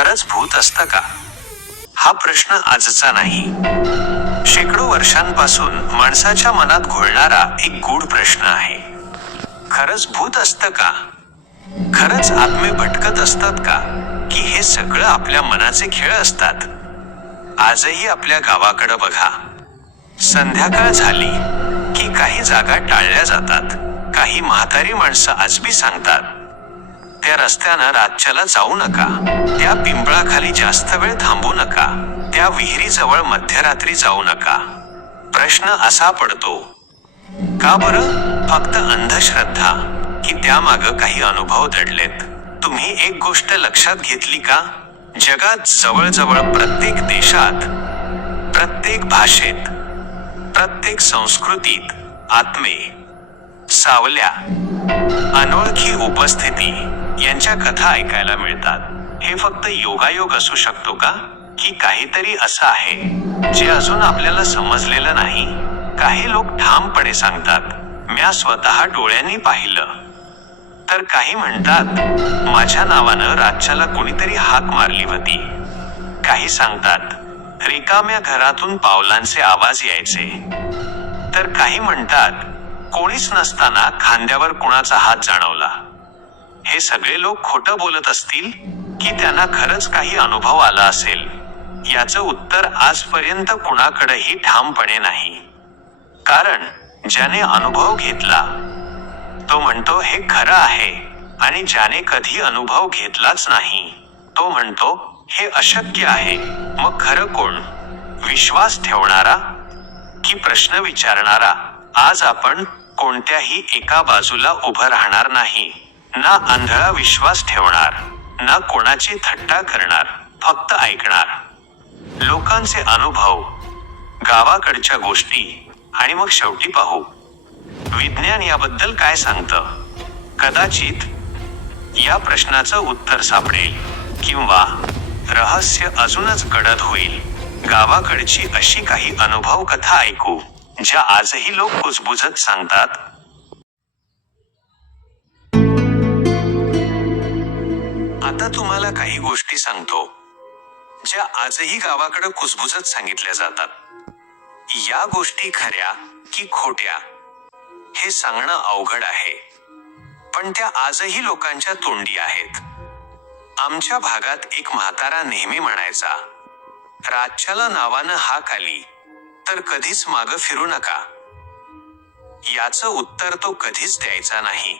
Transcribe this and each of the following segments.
खरंच भूत असतं का? हा प्रश्न आजचा नाही. शेकडो वर्षांपासून माणसाच्या मनात घोळणारा एक गूढ प्रश्न आहे. खरंच भूत असतं का? खरंच आत्मे भटकत असतात का? की हे सगळं आपल्या मनाचे खेळ असतात? आजही आपल्या गावाकडं बघा. संध्याकाळ झाली की काही जागा टाळल्या जातात. काही म्हातारी माणसं आजबी सांगतात, त्या रस्त्यानं रातच्याला जाऊ नका, त्या पिंपळाखाली जास्त वेळ थांबू नका, त्या विहिरीजवळ मध्यरात्री जाऊ नका. प्रश्न असा पडतो, का बरं? फक्त अंधश्रद्धा की त्यामागं काही अनुभव दडलेत? तुम्ही एक गोष्ट लक्षात घेतली का? जगात जवळजवळ प्रत्येक देशात, प्रत्येक भाषेत, प्रत्येक संस्कृतीत आत्मे, सावल्या, अनोळखी उपस्थिती यांच्या कथा ऐकायला मिळतात. हे फक्त योगायोग असू शकतो का? की काहीतरी असं आहे जे अजून आपल्याला समजलेलं नाही? काही लोक ठामपणे सांगतात, म्या स्वतः डोळ्यांनी पाहिलं. तर काही म्हणतात, माझ्या नावानं रातच्याला कोणीतरी हाक मारली होती. काही सांगतात, रिकाम्या घरातून पावलांचे आवाज यायचे. तर काही म्हणतात, कोणीच नसताना खांद्यावर कुणाचा हात जाणवला. हे सगळे लोक खोटं बोलत असतील की त्यांना खरंच काही अनुभव आला असेल? याचं उत्तर आजपर्यंत कुणाकडेही ठामपणे नाही. कारण ज्याने अनुभव घेतला तो म्हणतो हे खरं आहे, आणि ज्याने कधी अनुभव घेतलाच नाही तो म्हणतो हे अशक्य आहे. मग खरं कोण? विश्वास ठेवणारा की प्रश्न विचारणारा? आज आपण कोणत्याही एका बाजूला उभं राहणार नाही. ना आंधळा विश्वास ठेवणार, ना कोणाची थट्टा करणार, फक्त ऐकणार. लोकांचे अनुभव, गावाकडच्या गोष्टी, आणि मग शेवटी पाहू विज्ञान याबद्दल काय सांगतं. कदाचित या प्रश्नाचं उत्तर सापडेल, किंवा रहस्य अजूनच गडद होईल. गावाकडची अशी काही अनुभव कथा ऐकू ज्या आजही लोक कुजबुजत सांगतात. आता तुम्हाला काही गोष्टी सांगतो ज्या आजही गावाकडं कुजबुजत सांगितल्या जातात. या गोष्टी खऱ्या की खोट्या हे सांगणं अवघड आहे, पण त्या आजही लोकांच्या तोंडी आहेत. आमच्या भागात एक म्हातारा नेहमी म्हणायचा, रातच्याला नावानं हाक आली तर कधीच मागं फिरू नका. याचं उत्तर तो कधीच द्यायचा नाही.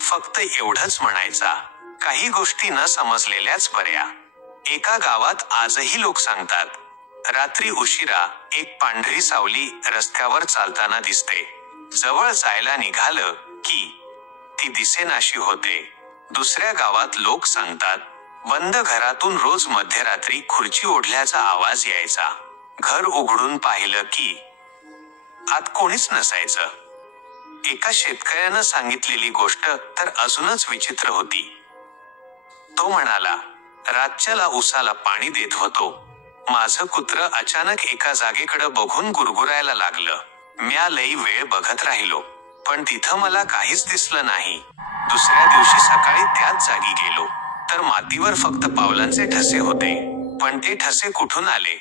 फक्त एवढंच म्हणायचा, काही गोष्टी न समजलेल्याच बऱ्या. एका गावात आजही लोक सांगतात, रात्री उशिरा एक पांढरी सावली रस्त्यावर चालताना दिसते. जवळ जायला निघालं की ती दिसेनाशी होते. दुसऱ्या गावात लोक सांगतात, बंद घरातून रोज मध्यरात्री खुर्ची ओढल्याचा आवाज यायचा. घर उघडून पाहिलं की आत कोणीच नसायचं. एका शेतकऱ्यानं सांगितलेली गोष्ट तर अजूनच विचित्र होती. तो म्हणाला, रातच्याला उसाला पाणी देत होतो. माझं कुत्रं अचानक एका जागेकडे बघून गुरगुरायला लागलं. म्या लई वेळ बघत राहिलो, पण तिथं मला काहीच दिसलं नाही. दुसऱ्या दिवशी सकाळी त्याच जागी गेलो तर मातीवर फक्त पावलांचे ठसे होते, पण ते ठसे कुठून आले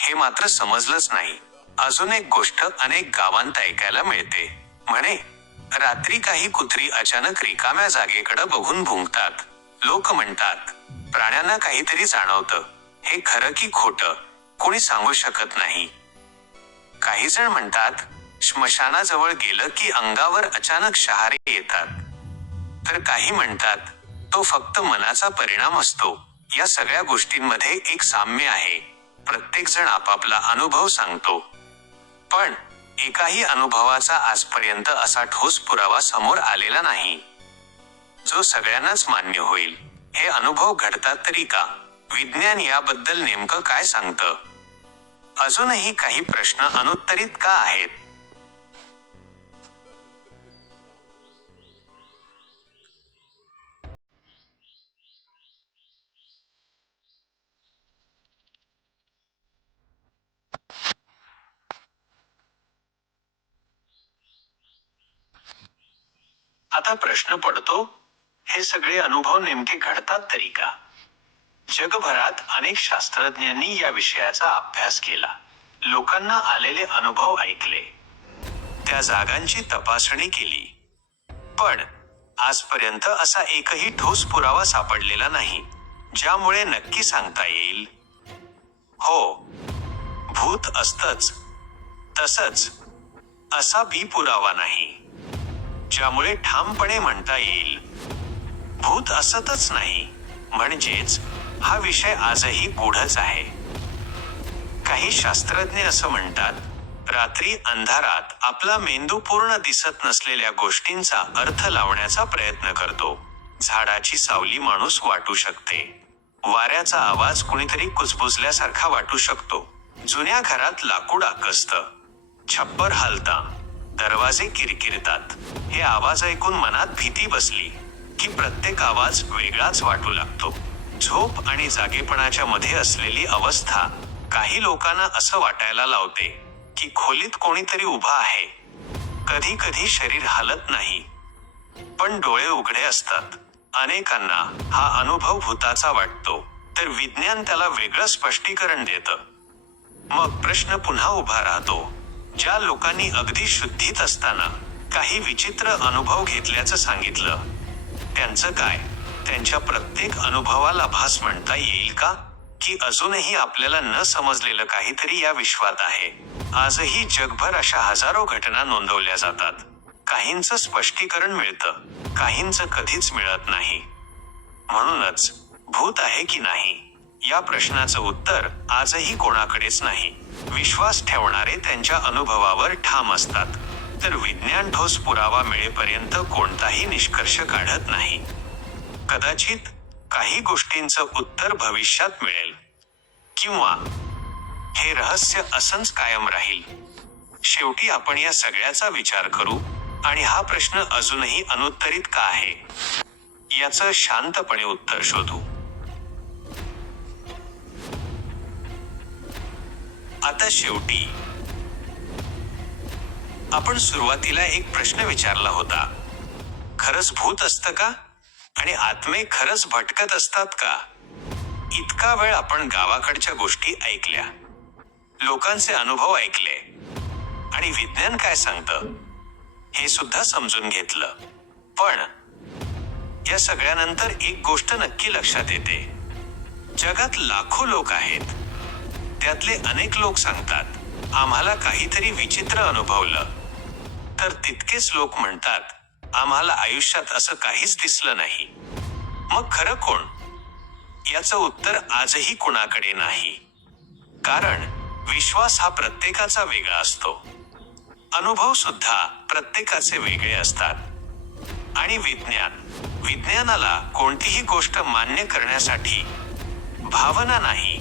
हे मात्र समजलंच नाही. अजून एक गोष्ट अनेक गावांत ऐकायला मिळते. म्हणे, रात्री काही कुत्री अचानक रिकाम्या जागेकडे बघून भुंकतात. लोक म्हणतात, प्राण्यांना काहीतरी जाणवतं. हे खरं की खोटं कोणी सांगू शकत नाही. काही जण म्हणतात, स्मशानाजवळ गेलं की अंगावर अचानक शहारे येतात. तर काही म्हणतात, तो फक्त मनाचा परिणाम असतो. या सगळ्या गोष्टींमध्ये एक साम्य आहे. प्रत्येक जण आपापला अनुभव सांगतो, पण एकाही अनुभवाचा आजपर्यंत असा ठोस पुरावा समोर आलेला नाही जो सगळ्यांनाच मान्य होईल. हे अनुभव घडतात तरी का? विज्ञान याबद्दल नेमकं काय सांगतं? अजूनही काही प्रश्न अनुत्तरित का आहेत? आता प्रश्न पडतो, हे सगळे अनुभव नेमके घडतात तरी का? जगभरात अनेक शास्त्रज्ञांनी या विषयाचा अभ्यास केला, लोकांना आलेले अनुभव ऐकले, त्या जागांची तपासणी केली. पण आजपर्यंत असा एकही ठोस पुरावा सापडलेला नाही ज्यामुळे नक्की सांगता येईल, हो, भूत असतंच. तसंच असा बी पुरावा नाही ज्यामुळे ठामपणे म्हणता येईल भूत असतच नाही. म्हणजेच हा विषय आजही गूढच आहे. काही शास्त्रज्ञ असं म्हणतात, रात्री अंधारात आपला मेंदू पूर्ण दिसत नसलेल्या गोष्टींचा अर्थ लावण्याचा प्रयत्न करतो. झाडाची सावली माणूस वाटू शकते, वाऱ्याचा आवाज कुणीतरी कुजबुजल्यासारखा वाटू शकतो, जुन्या घरात लाकूड आकसतं, छप्पर हलतं, दरवाजे किरकिरतात. हे आवाज ऐकून मनात भीती बसली की प्रत्येक आवाज वेगळाच वाटू लागतो. झोप आणि जागेपणाच्या मध्ये असलेली अवस्था काही लोकांना असं वाटायला लावते की खोलीत कोणीतरी उभा आहे. कधी कधी शरीर हलत नाही, पण डोळे उघडे असतात. अनेकांना हा अनुभव भूताचा वाटतो, तर विज्ञान त्याला वेगळं स्पष्टीकरण देतं. मग प्रश्न पुन्हा उभा राहतो, ज्या लोकांनी अगदी शुद्धीत असताना काही विचित्र अनुभव घेतल्याचं सांगितलं, त्यांचं काय? त्यांच्या प्रत्येक अनुभवाला भास म्हणता येईल का? की अजूनही आपल्याला न समजलेलं काहीतरी या विश्वात आहे? आजही जगभर अशा हजारो घटना नोंदवल्या जातात. काहींचं स्पष्टीकरण मिळतं, काहींचं कधीच मिळत नाही. म्हणूनच भूत आहे की नाही या प्रश्नाचं उत्तर आजही कोणाकडेच नाही. विश्वास ठेवणारे त्यांच्या अनुभवावर ठाम असतात, तर विज्ञान ठोस पुरावा मिळेपर्यंत कोणताही निष्कर्ष काढत नाही. कदाचित काही गोष्टींचं उत्तर भविष्यात मिळेल, किंवा हे रहस्य असंच कायम राहील. शेवटी आपण या सगळ्याचा विचार करू आणि हा प्रश्न अजूनही अनुत्तरित का आहे याचं शांतपणे उत्तर शोधू. आता शेवटी आपण सुरुवातीला एक प्रश्न विचारला होता, खरंच भूत असतं का? आणि आत्मे खरंच भटकत असतात का? इतका वेळ आपण गावाकडच्या गोष्टी ऐकल्या, लोकांचे अनुभव ऐकले, आणि विज्ञान काय सांगतं हे सुद्धा समजून घेतलं. पण या सगळ्यानंतर एक गोष्ट नक्की लक्षात येते, जगात लाखो लोक आहेत, त्यातले अनेक लोक सांगतात आम्हाला काहीतरी विचित्र अनुभवलं, तर तितकेच लोक म्हणतात आम्हाला आयुष्यात असं काहीच दिसलं नाही. मग खरं कोण? याचं उत्तर आजही कुणाकडे नाही. कारण विश्वास हा प्रत्येकाचा वेगळा असतो, अनुभव सुद्धा प्रत्येकाचे वेगळे असतात. आणि विज्ञानाला कोणतीही गोष्ट मान्य करण्यासाठी भावना नाही,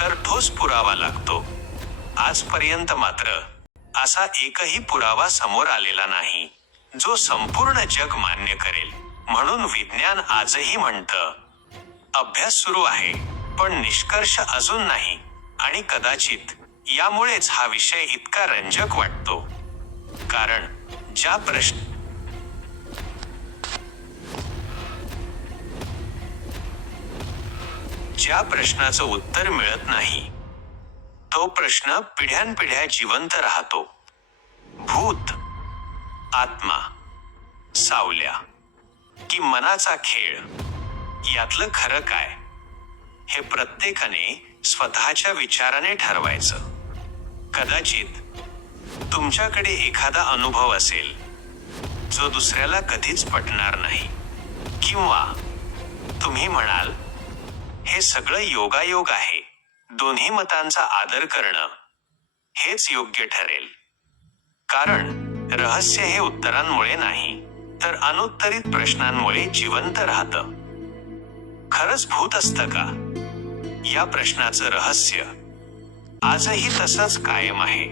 तर ठोस पुरावा लागतो. आजपर्यंत मात्र असा एकही पुरावा समोर आलेला नाही जो संपूर्ण जग मान्य करेल. म्हणून विज्ञान आजही म्हणतं, अभ्यास सुरू आहे पण निष्कर्ष अजून नाही. आणि कदाचित यामुळेच हा विषय इतका रंजक वाटतो, कारण ज्या प्रश्नाचं उत्तर मिळत नाही तो प्रश्न पिढ्यानपिढ्या जिवंत राहतो. भूत, आत्मा, सावल्या की मनाचा खेळ, यातलं खरं काय हे प्रत्येकाने स्वतःच्या विचाराने ठरवायचं. कदाचित तुमच्याकडे एखादा अनुभव असेल जो दुसऱ्याला कधीच पटणार नाही, किंवा तुम्ही म्हणाल हे सगळं योगायोग आहे. दोन्ही मतांचा आदर करणं हेच योग्य ठरेल. कारण रहस्य हे उत्तरांमुळे नाही, तर अनुत्तरित प्रश्नांमुळे जिवंत राहतं. खरंच भूत असतं का या प्रश्नाचं रहस्य आजही तसंच कायम आहे.